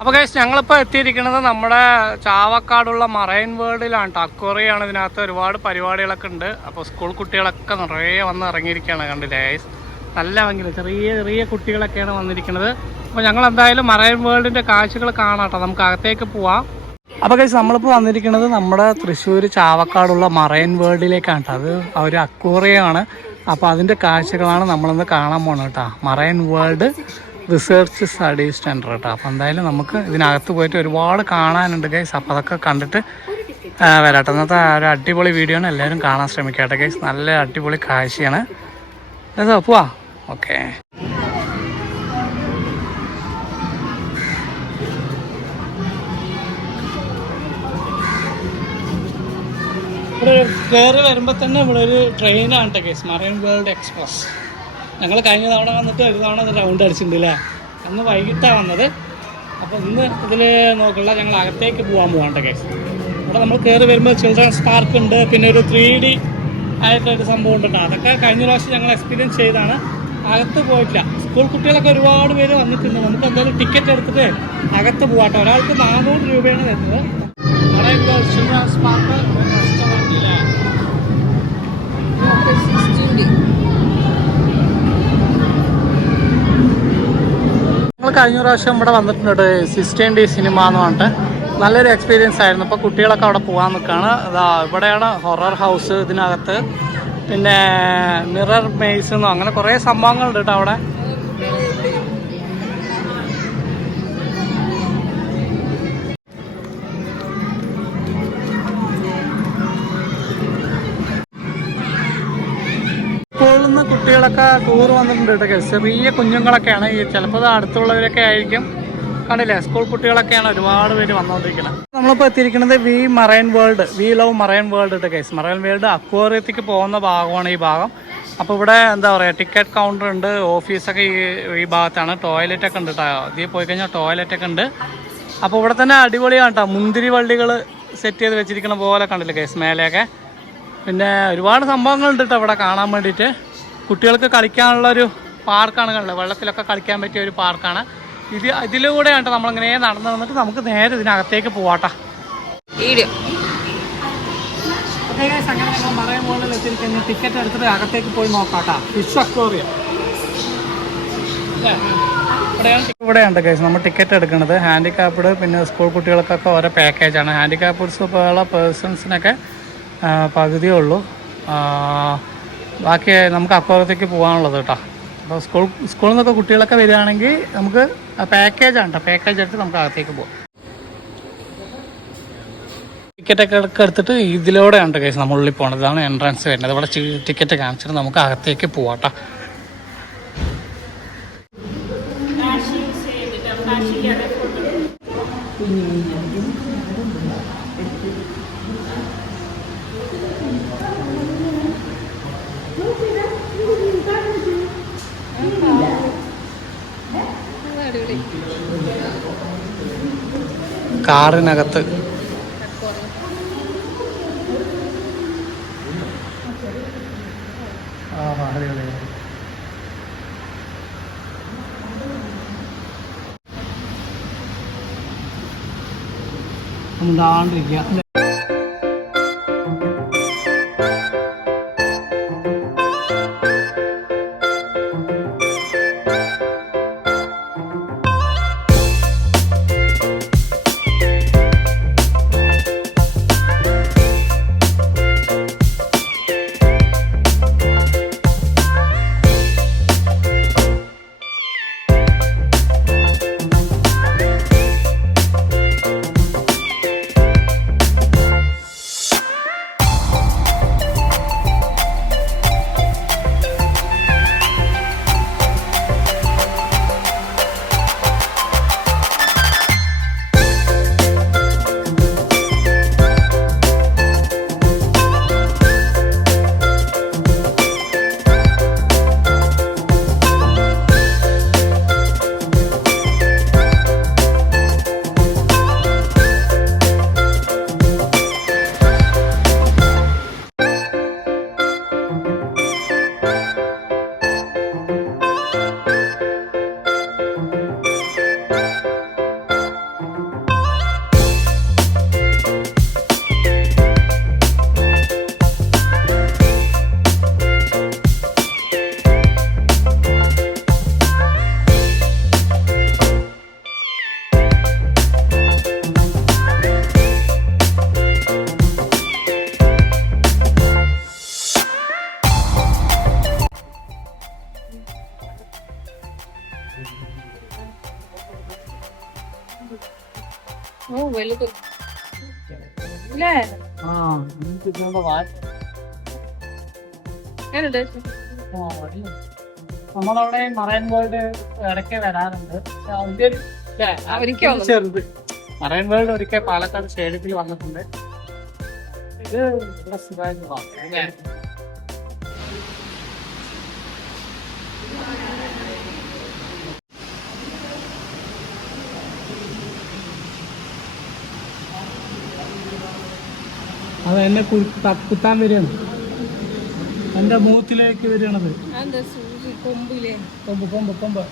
അപ്പോൾ ഗൈസ് ഞങ്ങളിപ്പോൾ എത്തിയിരിക്കുന്നത് നമ്മുടെ ചാവക്കാടുള്ള മറൈൻ വേൾഡിലാണ്. അക്വേറിയമാണ്. ഇതിനകത്ത് ഒരുപാട് പരിപാടികളൊക്കെ ഉണ്ട്. അപ്പോൾ സ്കൂൾ കുട്ടികളൊക്കെ നിറയെ വന്ന് ഇറങ്ങിയിരിക്കുകയാണ്. കണ്ടില്ലേ ഗൈസ്, നല്ല ഭംഗിയില്ല. ചെറിയ ചെറിയ കുട്ടികളൊക്കെയാണ് വന്നിരിക്കുന്നത്. അപ്പോൾ ഞങ്ങൾ എന്തായാലും മറൈൻ വേൾഡിൻ്റെ കാഴ്ചകൾ കാണാട്ടോ. നമുക്ക് അകത്തേക്ക് പോവാം. അപ്പോൾ ഗൈസ് നമ്മളിപ്പോൾ വന്നിരിക്കുന്നത് നമ്മുടെ തൃശ്ശൂർ ചാവക്കാടുള്ള മറൈൻ വേൾഡിലേക്കാണ് കേട്ടോ. അത് ഒരു അക്വേറിയമാണ്. അപ്പോൾ അതിൻ്റെ കാഴ്ചകളാണ് നമ്മളിന്ന് കാണാൻ പോകുന്നത് കേട്ടോ. Marine world research studies centre കേട്ടോ. അപ്പോൾ എന്തായാലും നമുക്ക് ഇതിനകത്ത് പോയിട്ട് ഒരുപാട് കാണാനുണ്ട് ഗൈസ്. അപ്പോൾ അതൊക്കെ കണ്ടിട്ട് വരാട്ടെ. ഇന്നത്തെ ഒരു അടിപൊളി വീഡിയോ ആണ്. എല്ലാവരും കാണാൻ ശ്രമിക്കട്ടെ ഗൈസ്. നല്ല അടിപൊളി കാഴ്ചയാണ്. പോവാ. ഓക്കെ, ഇവിടെ കയറി വരുമ്പോൾ തന്നെ ഇവിടെ ഒരു ട്രെയിനാണ് കേട്ടോ ഗൈസ്, മറൈൻ വേൾഡ് എക്സ്പ്രസ്. ഞങ്ങൾ കഴിഞ്ഞ തവണ വന്നിട്ട് ഒരു തവണ റൗണ്ട് അടിച്ചിട്ടുണ്ട് അല്ലേ. അന്ന് വൈകിട്ടാണ് വന്നത്. അപ്പോൾ ഇന്ന് ഇതിൽ നോക്കില്ല, ഞങ്ങൾ അകത്തേക്ക് പോകാൻ പോകാണ്ട കേസ്. ഇവിടെ നമ്മൾ കയറി വരുമ്പോൾ ചിൽഡ്രൻസ് പാർക്ക് ഉണ്ട്, പിന്നെ ഒരു 3D ആയിട്ടൊരു സംഭവം ഉണ്ട്. അതൊക്കെ കഴിഞ്ഞ പ്രാവശ്യം ഞങ്ങൾ എക്സ്പീരിയൻസ് ചെയ്താണ്. അകത്ത് പോയിട്ടില്ല. സ്കൂൾ കുട്ടികളൊക്കെ ഒരുപാട് പേര് വന്നിട്ടുണ്ട്. നമുക്ക് എന്തായാലും ടിക്കറ്റ് എടുത്തിട്ട് അകത്ത് പോകാട്ടോ. ഒരാൾക്ക് 400 രൂപയാണ് തരുന്നത്. അവിടെ ചിൽഡ്രൻസ് പാർക്ക് റെസ്റ്റോറൻറ്റ് ഇല്ലേ. ഞങ്ങൾ കഴിഞ്ഞ പ്രാവശ്യം ഇവിടെ വന്നിട്ടുണ്ട് 16 ഡേ സിനിമ എന്ന് പറഞ്ഞിട്ട്. നല്ലൊരു എക്സ്പീരിയൻസ് ആയിരുന്നു. ഇപ്പോൾ കുട്ടികളൊക്കെ അവിടെ പോകാൻ നിൽക്കുകയാണ്. അതാ ഇവിടെയാണ് ഹൊറർ ഹൗസ് ഇതിനകത്ത്. പിന്നെ മിറർ മെയ്സ് എന്നോ അങ്ങനെ കുറേ സംഭവങ്ങളുണ്ട് കേട്ടോ അവിടെ. സ്കൂളിൽ നിന്ന് കുട്ടികളൊക്കെ ടൂർ വന്നിട്ടുണ്ട് കേട്ടോ. ചെറിയ കുഞ്ഞുങ്ങളൊക്കെയാണ്. ഈ ചിലപ്പോൾ അടുത്തുള്ളവരൊക്കെ ആയിരിക്കും. കണ്ടില്ലേ, സ്കൂൾ കുട്ടികളൊക്കെയാണ് ഒരുപാട് പേര് വന്നുകൊണ്ടിരിക്കുന്നത്. നമ്മളിപ്പോൾ എത്തിയിരിക്കുന്നത് വി ലവ് മറൈൻ വേൾഡ് കേട്ടോ കേസ്. മറൈൻ വേൾഡ് അക്വേറിയത്തേക്ക് പോകുന്ന ഭാഗമാണ് ഈ ഭാഗം. അപ്പോൾ ഇവിടെ എന്താ പറയുക, ടിക്കറ്റ് കൗണ്ടർ ഉണ്ട്, ഓഫീസൊക്കെ ഈ ഭാഗത്താണ്. ടോയ്ലറ്റൊക്കെ ഉണ്ട് കേട്ടോ. ഇതിൽ പോയി കഴിഞ്ഞാൽ ടോയ്ലറ്റൊക്കെ ഉണ്ട്. അപ്പോൾ ഇവിടെ തന്നെ അടിപൊളിയാണ് കേട്ടോ. മുന്തിരി വള്ളികൾ സെറ്റ് ചെയ്ത് വെച്ചിരിക്കുന്ന പോലെ കണ്ടില്ലേ കേസ്, മേലെയൊക്കെ. പിന്നെ ഒരുപാട് സംഭവങ്ങളുണ്ട് കേട്ടോ ഇവിടെ കാണാൻ വേണ്ടിയിട്ട്. കുട്ടികൾക്ക് കളിക്കാനുള്ളൊരു പാർക്കാണ്. കണ്ടില്ലേ, വെള്ളത്തിലൊക്കെ കളിക്കാൻ പറ്റിയ ഒരു പാർക്കാണ്. ഇതിലൂടെയാണ് കേട്ടോ നമ്മളിങ്ങനെ നടന്നു വന്നിട്ട് നമുക്ക് നേരെ ഇതിനകത്തേക്ക് പോവാട്ടോ. അങ്ങനെ ഞങ്ങൾ മറൈൻ വേൾഡിൽ എത്തിയിരിക്കുന്ന ടിക്കറ്റ് എടുത്തിട്ട് അകത്തേക്ക് പോയി നോക്കാട്ടോ. ഫിഷ് അക്വേറിയം ഇവിടെയുണ്ട് കേസ്. നമ്മൾ ടിക്കറ്റ് എടുക്കുന്നത് ഹാൻഡിക്യാപ്ഡ് പിന്നെ സ്കൂൾ കുട്ടികൾക്കൊക്കെ ഓരോ പാക്കേജാണ്. ഹാൻഡിക്യാപ്ഡ്സ് പോലുള്ള പേഴ്സൺസിനൊക്കെ പകുതിയേ ഉള്ളൂ. ബാക്കി നമുക്ക് അക്വേറിയത്തേക്ക് പോകാനുള്ളത് കേട്ടോ. അപ്പോൾ സ്കൂളിൽ നിന്നൊക്കെ കുട്ടികളൊക്കെ വരികയാണെങ്കിൽ നമുക്ക് പാക്കേജാണ് കേട്ടോ. പാക്കേജ് എടുത്ത് നമുക്ക് അകത്തേക്ക് പോകാം. ടിക്കറ്റൊക്കെ എടുത്തിട്ട് ഇതിലൂടെയാണ് കേട്ടോ കേസ് നമ്മളുള്ളിൽ പോകേണ്ടത്. ഇതാണ് എൻട്രൻസ് വരുന്നത്. ഇവിടെ ടിക്കറ്റ് കാണിച്ചിട്ട് നമുക്ക് അകത്തേക്ക് പോവാം കേട്ടോ. കാറിനകത്ത് ഉണ്ടാണ്ടിരിക്കുക. ഓ വലുത് ഇല്ലേ? നമ്മളവിടെ മറൈൻ വേൾഡ് ഇടയ്ക്ക് വരാറുണ്ട്. ചെറുത് മറൈൻ വേൾഡ് ഒരിക്കൽ പാലക്കാട് സ്റ്റേഡിയത്തിൽ വന്നിട്ടുണ്ട്. ഇത് ഇവിടെ സുഖമായിട്ട് അത് എന്നെ കുത്താൻ വരികയാണ്. എന്റെ മുഖത്തിലേക്ക് വരികയാണത്. കൊമ്പ് കൊമ്പ് കൊമ്പ്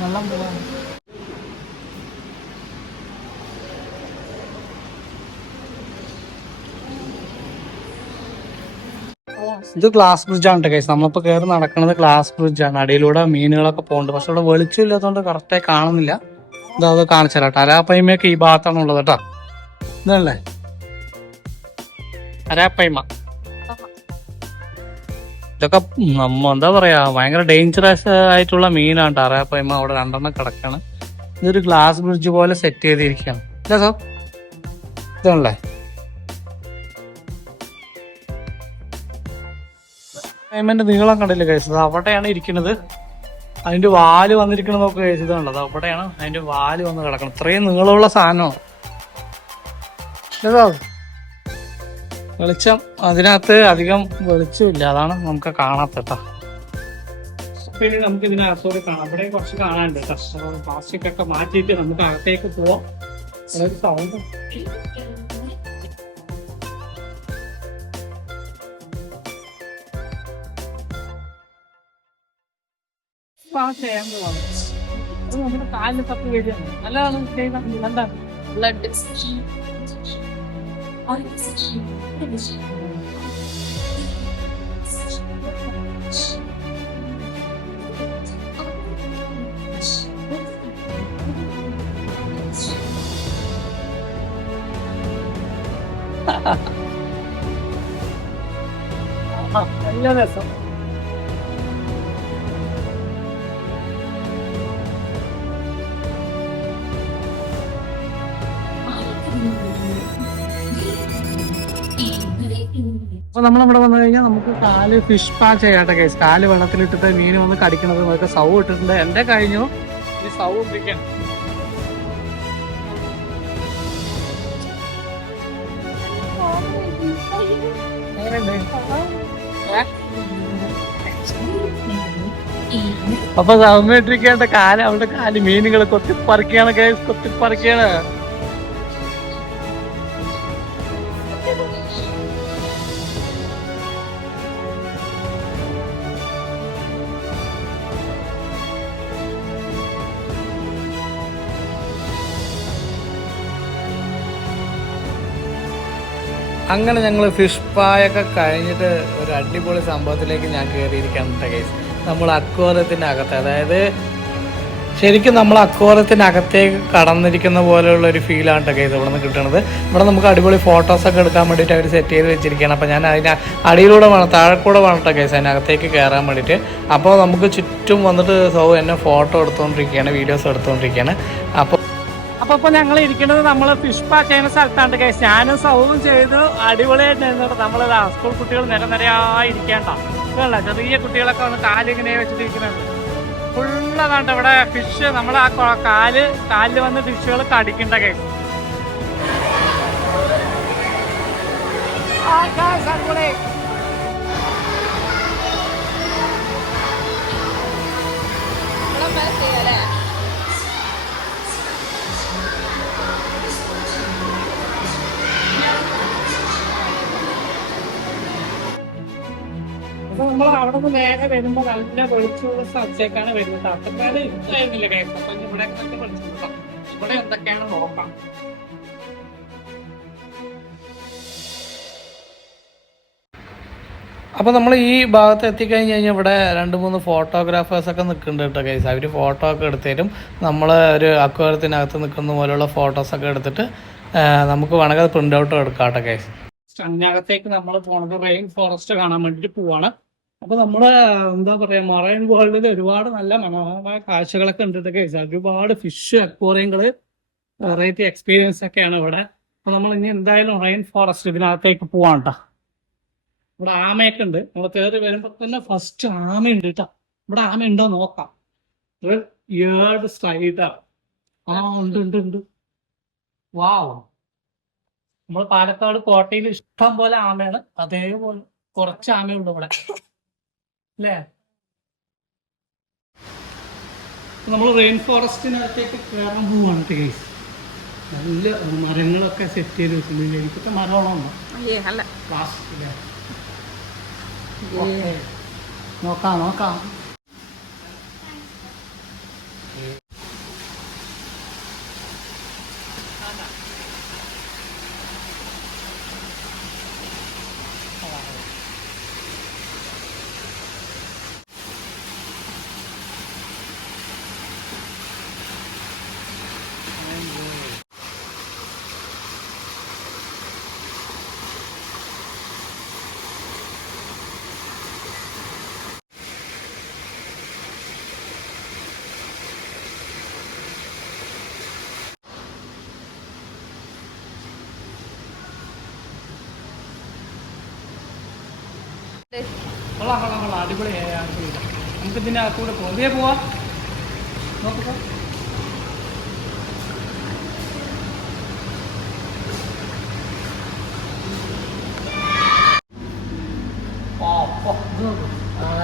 വെള്ളം പോവാണ്. ഇത് ഗ്ലാസ് ബ്രിഡ്ജാണ് കേസ്. നമ്മളിപ്പോ കയറി നടക്കുന്നത് ഗ്ലാസ് ബ്രിഡ്ജാണ്. അടിയിലൂടെ മീനുകളൊക്കെ പോകുന്നുണ്ട്. പക്ഷെ ഇവിടെ വെളിച്ചം ഇല്ലാത്തതുകൊണ്ട് കറക്റ്റായി കാണുന്നില്ല. ഇതാ അത് കാണിച്ചു തരാം കേട്ടോ. അരാപ്പയ്മയൊക്കെ ഈ ഭാഗത്താണ് ഉള്ളത് കേട്ടോ. ഇതല്ലേ അരാപ്പയ്മ. ഇതൊക്കെ എന്താ പറയാ, ഭയങ്കര ഡേഞ്ചറസ് ആയിട്ടുള്ള മീനാണ് കേട്ടോ അരാപ്പയ്മ. അവിടെ രണ്ടെണ്ണം കിടക്കാണ്. ഇതൊരു ഗ്ലാസ് ബ്രിഡ്ജ് പോലെ സെറ്റ് ചെയ്തിരിക്കുകയാണ്. ഇല്ല സാർ, ഇതാണല്ലേ അരാപ്പയ്മന്റെ നീളം കണ്ടില്ലേ കേസ്? അവിടെയാണ് ഇരിക്കുന്നത്. അതിന്റെ വാല് വന്നിരിക്കണം നോക്കുക കേസ്. ഇതാണല്ലോ അവിടെയാണ് അതിന്റെ വാല് വന്ന് കിടക്കണം. ഇത്രയും നീളമുള്ള സാധനമാണ്. വെളിച്ചം അതിനകത്ത് അധികം വെളിച്ചമില്ല, അതാണ് നമുക്ക് കാണാത്തട്ടാ. പിന്നെ നമുക്ക് ഇതിനകത്തോടെ കാണാം. ഇവിടെ കുറച്ച് കാണാനുണ്ട് കേട്ടോ. പ്ലാസ്റ്റിക് ഒക്കെ മാറ്റിയിട്ട് നമുക്ക് അകത്തേക്ക് പോവാം. സൗണ്ട് ചെയ്യാൻ പോവാണ്. അത് നമ്മുടെ കാലിന് തപ്പി വരികയാണ്. നല്ലതാണ് ചെയ്യുന്നത്. എന്താണ് ബ്ലഡ് നല്ല രസം. അപ്പൊ നമ്മളിവിടെ വന്നു കഴിഞ്ഞാൽ നമുക്ക് കാല് ഫിഷ് പാ ചെയ്യാത്ത കേസ്. കാല് വെള്ളത്തിലിട്ടിട്ട് മീൻ വന്ന് കടിക്കണത് നമുക്ക് സൗ ഇട്ടിട്ടുണ്ട്. എന്റെ കഴിഞ്ഞു ഈ സൗ ഇട്ടിരിക്കണം. അപ്പൊ സൗമ്യട്ടിരിക്കേണ്ട കാല്, അവളുടെ കാല് മീനുകൾ കൊത്തിപ്പറിക്കുകയാണ് കേസ്, കൊത്തിപ്പറിക്കുകയാണ്. അങ്ങനെ ഞങ്ങൾ ഫിഷ് പായൊക്കെ കഴിഞ്ഞിട്ട് ഒരു അടിപൊളി സംഭവത്തിലേക്ക് ഞാൻ കയറിയിരിക്കുകയാണ് കേസ്. നമ്മൾ അക്വേറിയത്തിൻ്റെ അകത്ത്, അതായത് ശരിക്കും നമ്മൾ അക്വേറിയത്തിനകത്തേക്ക് കടന്നിരിക്കുന്ന പോലെയുള്ള ഒരു ഫീലാണ് കേസ് ഇവിടെ നിന്ന് കിട്ടുന്നത്. ഇവിടെ നമുക്ക് അടിപൊളി ഫോട്ടോസൊക്കെ എടുക്കാൻ വേണ്ടിയിട്ട് അവർ സെറ്റ് ചെയ്ത് വെച്ചിരിക്കുകയാണ്. അപ്പോൾ ഞാൻ അതിന് അടിയിലൂടെ വേണം, താഴെക്കൂടെ വേണം കേസ് അതിനകത്തേക്ക് കയറാൻ വേണ്ടിയിട്ട്. അപ്പോൾ നമുക്ക് ചുറ്റും വന്നിട്ട് സൗ എന്നെ ഫോട്ടോ എടുത്തുകൊണ്ടിരിക്കുകയാണ്, വീഡിയോസ് എടുത്തുകൊണ്ടിരിക്കുകയാണ്. അപ്പോൾ ഞങ്ങൾ ഇരിക്കുന്നത് നമ്മൾ ഫിഷ് പാ ചെയ്യുന്ന സ്ഥലത്താണ് കേസ്. ഞാനും സൗവും ചെയ്തു, അടിപൊളിയായിട്ട് നമ്മൾ സ്കൂൾ കുട്ടികൾ നിരനിരയായി ഇരിക്കേണ്ട ഇതല്ല, ചെറിയ കുട്ടികളൊക്കെ വന്ന് കാലിങ്ങനെ വെച്ചിട്ടിരിക്കുന്നുണ്ട്. ഫുള്ളതാണ്ട് ഇവിടെ ഫിഷ്. നമ്മൾ ആ കാലിൽ വന്ന് ഫിഷുകൾ കടിക്കേണ്ട കേസ്. അപ്പൊ നമ്മൾ അവിടെ നിന്ന് നേരെ വരുമ്പോൾ നല്ല വെളിച്ചുള്ള സ്ഥലത്തേക്കാണ് വരുന്നത്. അത്രക്കാട് ഇഷ്ടമായിരുന്നില്ല കേസ്. അപ്പൊ ഇവിടെ വെളിച്ചം ഇവിടെ എന്തൊക്കെയാണ് നോക്കാം. അപ്പോൾ നമ്മൾ ഈ ഭാഗത്ത് എത്തിക്കഴിഞ്ഞ് കഴിഞ്ഞാൽ ഇവിടെ 2-3 ഫോട്ടോഗ്രാഫേഴ്സൊക്കെ നിൽക്കുന്നുണ്ട് കേട്ടോ കേസ്. അവർ ഫോട്ടോ ഒക്കെ എടുത്തരും. നമ്മൾ ഒരു അക്വേറിയത്തിനകത്ത് നിൽക്കുന്ന പോലെയുള്ള ഫോട്ടോസൊക്കെ എടുത്തിട്ട് നമുക്ക് വേണമെങ്കിൽ അത് പ്രിൻ്റ് ഔട്ട് എടുക്കാം കേട്ടോ കേസ്. അതിനകത്തേക്ക് നമ്മൾ പോണത് റെയിൻ ഫോറസ്റ്റ് കാണാൻ വേണ്ടിയിട്ട് പോവാണ്. അപ്പൊ നമ്മുടെ എന്താ പറയാ മറൈൻ വേൾഡിൽ ഒരുപാട് നല്ല മനോഹരമായ കാഴ്ചകളൊക്കെ ഉണ്ട് ഇതൊക്കെ. ഒരുപാട് ഫിഷ് അക്വേറിയങ്ങള് വെറൈറ്റി എക്സ്പീരിയൻസ് ഒക്കെയാണ് ഇവിടെ. അപ്പൊ നമ്മൾ ഇനി എന്തായാലും റെയിൻ ഫോറസ്റ്റ് ഇതിനകത്തേക്ക് പോവാണ് കേട്ടോ. ഇവിടെ ആമയൊക്കെ ഉണ്ട്. നമ്മൾ കയറി വരുമ്പോ തന്നെ ഫസ്റ്റ് ആമയുണ്ട് കേട്ടോ. ഇവിടെ ആമ ഉണ്ടോ നോക്കാം. ഏഴ് സ്ലൈഡർ. ആ ഉണ്ട് ഉണ്ട് ഉണ്ട്. വാവ്. നമ്മൾ പാലക്കാട് കോട്ടയിൽ ഇഷ്ടം പോലെ ആമയാണ്. അതേപോലെ കുറച്ച് ആമയുള്ളൂ ഇവിടെ അല്ലേ. നമ്മൾ റെയിൻ ഫോറസ്റ്റിനകത്തേക്ക് കയറാൻ പോവാണ് ഗൈസ്. നല്ല മരങ്ങളൊക്കെ സെറ്റ് ചെയ്ത് വെച്ചിട്ടുണ്ട്. എനിക്കൊക്കെ മരമാണോ പ്ലാസ്റ്റിക്. നോക്കാം നോക്കാം. കൊള്ളാം കൊള്ളാം കൊള്ളാം. അടിപൊളിയായി. നമുക്ക് ഇതിൻ്റെ അകത്തൂടെ പോവാം. ഇതേ പോവാ. നോക്കുക.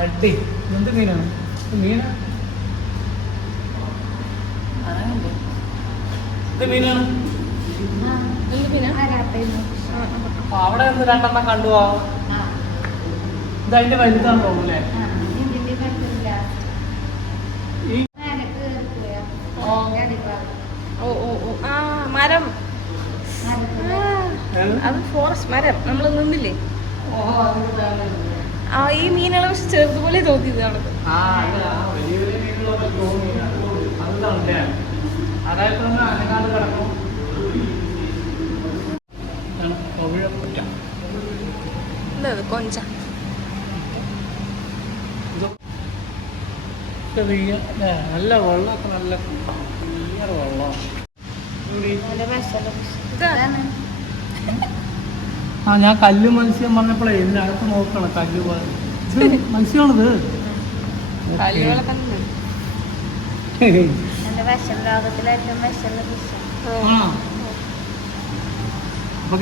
അടി. എന്ത് മീനാണ് മീനാ? ഇത് മീനാണ്. അവിടെ ഒന്ന് രണ്ടെണ്ണം കണ്ടുപോവാ. ഇതതിന്റെ വലുതാന്ന് തോന്നുന്നല്ലേ. മരം അത് ഫോറസ്റ്റ് മരം നമ്മൾ നിന്നില്ലേ. ആ ഈ മീനുകളെ പക്ഷെ ചെറുതുപോലെ തോന്നിയത് അവിടെ. കൊഞ്ച നല്ല വെള്ളമൊക്കെ നല്ല ക്ലിയർ വെള്ളം. ആ ഞാൻ കല്ല് മത്സ്യം പറഞ്ഞപ്പോഴേ ഇതിനകത്ത് നോക്കണം. കല്ല് മത്സ്യമാണിത്. അപ്പൊ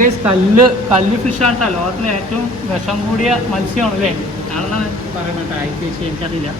കല്ല് ഫിഷാട്ടാ ലോകത്തിലെ ഏറ്റവും വിഷം കൂടിയ മത്സ്യമാണല്ലേ. ആണെന്നാണ് പറയുന്നത്. ICC എനിക്കറിയില്ല.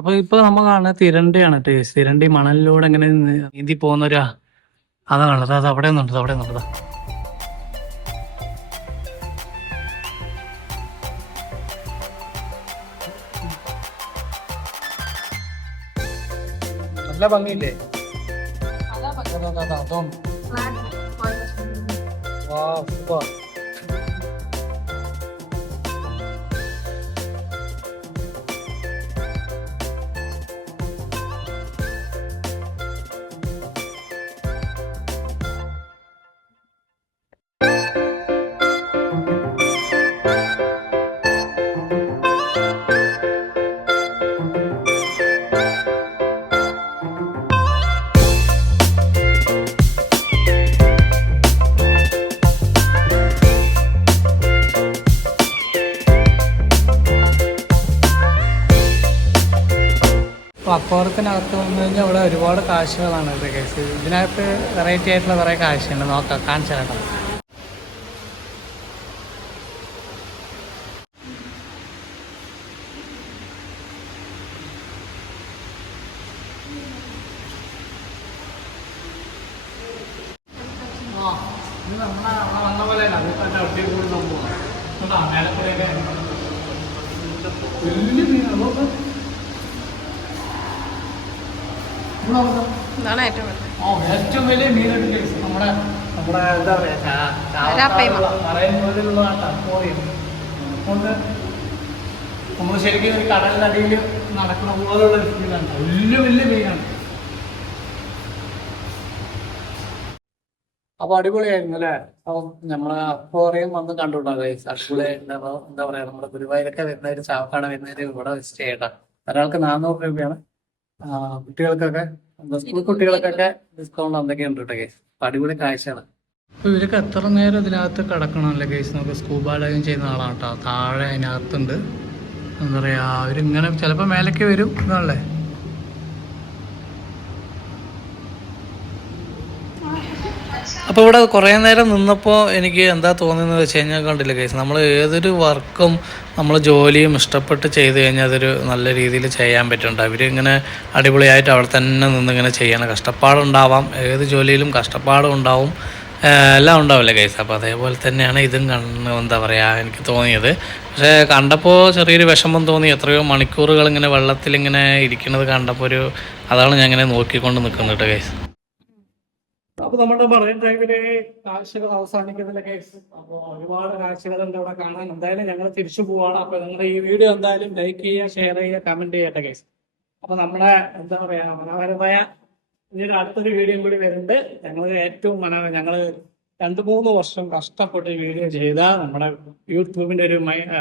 അപ്പൊ ഇപ്പൊ നമ്മൾ കാണുന്നത് തിരണ്ടിയാണ്. തിരണ്ടി മണലിലൂടെ ഇങ്ങനെ നീന്തി പോകുന്നൊരാ. അതാണുള്ളത്. അത് അവിടെ നിന്നുണ്ട്. അവിടെ നിന്നുള്ളത്. നല്ല ഭംഗിയില്ലേ. സൂപ്പർ. അപ്പോൾ അക്വാറിയത്തിനകത്ത് വന്നു കഴിഞ്ഞാൽ ഇവിടെ ഒരുപാട് കാഴ്ചകളാണ് ഇത് കേസ്. ഇതിനകത്ത് വെറൈറ്റി ആയിട്ടുള്ള കുറേ കാഴ്ചയുണ്ട്. നോക്കാം, കാണിച്ചു തരാം. ഇത് നമ്മളെ കാണുന്ന പോലെ അല്ല, അത് തന്നെ അടിപൊളി സംഭവമാണ്. മേലക്കൂടെയൊക്കെ വലിയ മീനാണ്. ഇതാണ് ഏറ്റവും വലിയ ഏറ്റവും വലിയ മീനായിട്ട് നമ്മുടെ നമ്മുടെ എന്താ വരാപ്പയ്മ. പറയുന്നതിലുള്ളതാണ് അക്വേറിയം. അതുകൊണ്ട് നമ്മൾ ശരിക്കും ഒരു കടലിനടിയിൽ നടക്കുന്ന പോലുള്ള ഒരു ഫീലാണ്. വലിയ വലിയ മീനാണ്. അപ്പൊ അടിപൊളിയായിരുന്നു അല്ലേ? അപ്പം നമ്മളെ അക്വേറിയം വന്ന് കണ്ടുകൊണ്ടാ ഗൈസ്. അടിപൊളി എന്താ പറയാ, നമ്മുടെ ഗുരുവായൂരൊക്കെ വരുന്നവര് ചാവക്കാട് വരുന്നവര് ഇവിടെ വിസിറ്റ് ചെയ്യണ്ട. ഒരാൾക്ക് 400 രൂപയാണ്. കുട്ടികൾക്കൊക്കെ സ്കൂൾ കുട്ടികൾക്കൊക്കെ ഡിസ്കൗണ്ട് എന്തൊക്കെ ഉണ്ട് കേട്ടോ ഗൈസ്. അപ്പൊ അടിപൊളി കാഴ്ചയാണ്. അപ്പൊ ഇവരൊക്കെ എത്ര നേരം ഇതിനകത്ത് കിടക്കണമല്ലേ ഗൈസ്. നമുക്ക് സ്കൂബ ഡൈവിങ് ചെയ്യുന്ന ആളാണ് കേട്ടോ. താഴെ അതിനകത്തുണ്ട്. എന്താ പറയാ, അവരിങ്ങനെ ചിലപ്പോൾ മേലേക്ക് വരും എന്നല്ലേ. അപ്പോൾ ഇവിടെ കുറേ നേരം നിന്നപ്പോൾ എനിക്ക് എന്താ തോന്നുന്നത് വെച്ച് കഴിഞ്ഞാൽ, കണ്ടില്ല കേസ്, നമ്മൾ ഏതൊരു വർക്കും നമ്മൾ ജോലിയും ഇഷ്ടപ്പെട്ട് ചെയ്ത് കഴിഞ്ഞാൽ അതൊരു നല്ല രീതിയിൽ ചെയ്യാൻ പറ്റുന്നുണ്ട്. അവരിങ്ങനെ അടിപൊളിയായിട്ട് അവിടെ തന്നെ നിന്നിങ്ങനെ ചെയ്യണം. കഷ്ടപ്പാടുണ്ടാവാം, ഏത് ജോലിയിലും കഷ്ടപ്പാടും ഉണ്ടാവും, എല്ലാം ഉണ്ടാവില്ല കേസ്. അപ്പോൾ അതേപോലെ തന്നെയാണ് ഇതും എന്താ പറയുക എനിക്ക് തോന്നിയത്. പക്ഷേ കണ്ടപ്പോൾ ചെറിയൊരു വിഷമം തോന്നി. എത്രയോ മണിക്കൂറുകൾ ഇങ്ങനെ വെള്ളത്തിലിങ്ങനെ ഇരിക്കുന്നത് കണ്ടപ്പോൾ അതാണ് ഞാൻ ഇങ്ങനെ നോക്കിക്കൊണ്ട് നിൽക്കുന്നത് കേട്ടോ കേസ്. അപ്പൊ നമ്മുടെ മറൈൻ ഡ്രൈവിലെ കാഴ്ചകൾ അവസാനിക്കുന്നില്ല കേസ്. അപ്പോൾ ഒരുപാട് കാഴ്ചകളുണ്ട് അവിടെ കാണാൻ. എന്തായാലും ഞങ്ങൾ തിരിച്ചു പോവാണ്. അപ്പൊ നിങ്ങളുടെ ഈ വീഡിയോ എന്തായാലും ലൈക്ക് ചെയ്യുക, ഷെയർ ചെയ്യുക, കമന്റ് ചെയ്യട്ടെ കേസ്. അപ്പൊ നമ്മുടെ എന്താ പറയാ മനോഹരമായ ഇനി അടുത്തൊരു വീഡിയോ കൂടി വരുന്നുണ്ട്. ഞങ്ങൾ ഏറ്റവും ഞങ്ങൾ 2-3 വർഷം കഷ്ടപ്പെട്ട് വീഡിയോ ചെയ്ത നമ്മുടെ യൂട്യൂബിന്റെ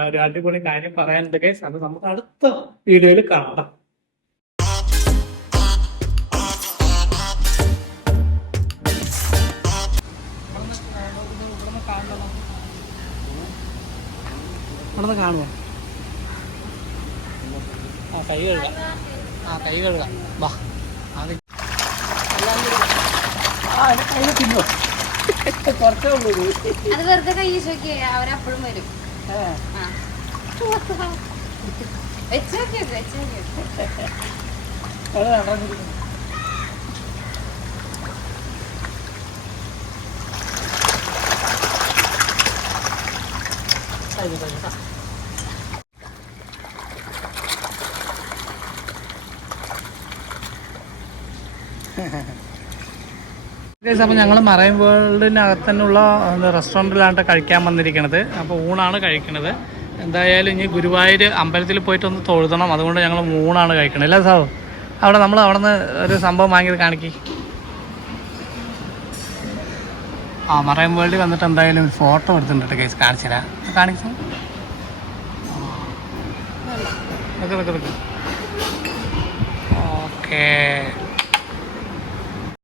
ഒരു അടിപൊളി കാര്യം പറയാനുണ്ട് കേസ്. അത് നമുക്ക് അടുത്ത വീഡിയോയിൽ കാണാം. അവിടെ കാണുമോ? കൈ കഴുകാം. കൈ കഴുകാം. വാ കൈ തിന്നോ? കുറച്ചേ ഉള്ളൂ. അത് വെറുതെ കൈ ചോദിക്കുക, അവരപ്പോഴും വരും. അപ്പോൾ ഞങ്ങൾ മറൈൻ വേൾഡിനകത്ത് തന്നെയുള്ള റെസ്റ്റോറൻറ്റിലാണ് കഴിക്കാൻ വന്നിരിക്കുന്നത്. അപ്പോൾ ഊണാണ് കഴിക്കുന്നത്. എന്തായാലും ഇനി ഗുരുവായൂർ അമ്പലത്തിൽ പോയിട്ടൊന്ന് തൊഴുതണം. അതുകൊണ്ട് ഞങ്ങൾ ഊണാണ് കഴിക്കണത്. അല്ലേ സാറോ? അവിടെ നമ്മൾ അവിടെ നിന്ന് ഒരു സംഭവം വാങ്ങിയത് കാണിക്കി. മറൈൻ വേൾഡിൽ വന്നിട്ട് എന്തായാലും ഫോട്ടോ എടുത്തിട്ടുണ്ട് കേസ്. കാണിച്ചുതരാം. കാണിച്ചു ഓക്കെ.